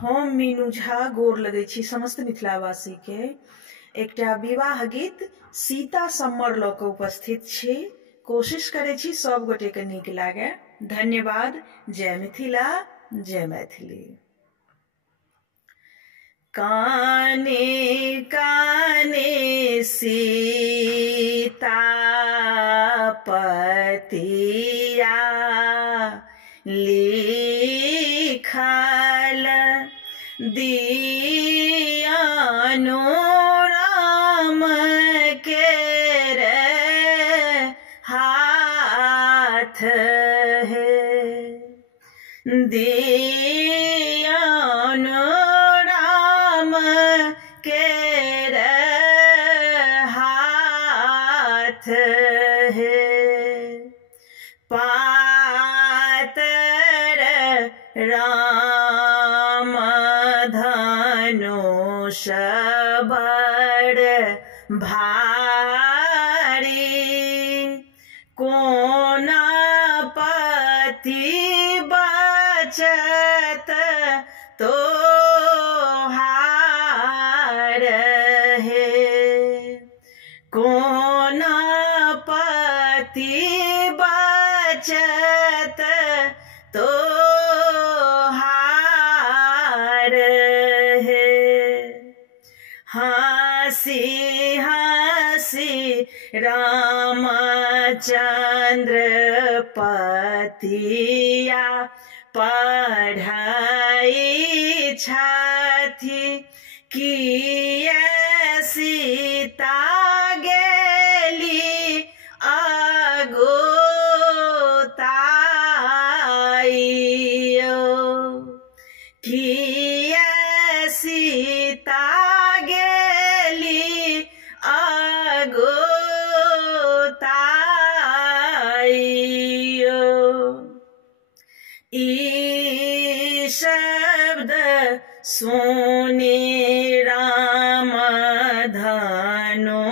हम मीनू झा गोर लगै छी समस्त मिथिलावासी के। एकटा विवाह गीत सीता सम्मर ल के उपस्थित छी। कोशिश करै छी सब गोटे के नीक लागे। धन्यवाद। जय मिथिला, जय मैथिली। काने काने सीता पतिया लिखल दियानो राम के रे हाथ है। दियानो राम के रे हाथ है। पातर राम धनुष बड़ भारी। कोना पति बचत तो हार है। कोना पति बचत तो हार है। हंसी हंसी रामचंद्र पतिया पढ़ाई छथि। किए सीता गेली अगोताइयो। किए सीता गेली अगोताइयो। ई शब्द सुनी राम धनुषा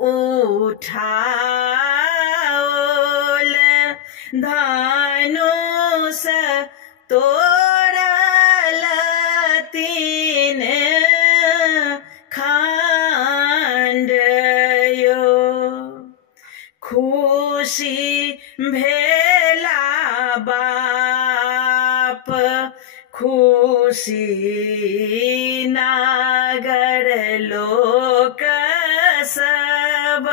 उठाओल। धनुष तोड़ल तीन खंड यो। खुशी भेला बाप खुशी नागर लोक सब।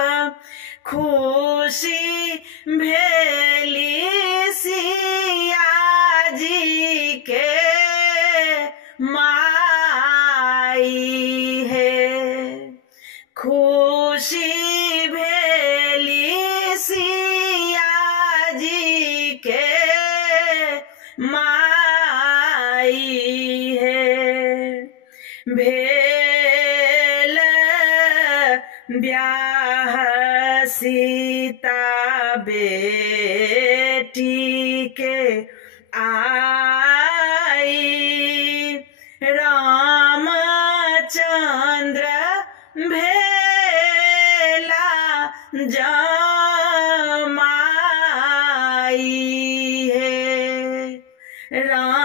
खुशी भेली सिया जी के माई है। खुशी भेली सिया जी के माई है। भेल ब्याह सीता बेटी के आई। रामचंद्र भेला जमाई है। राम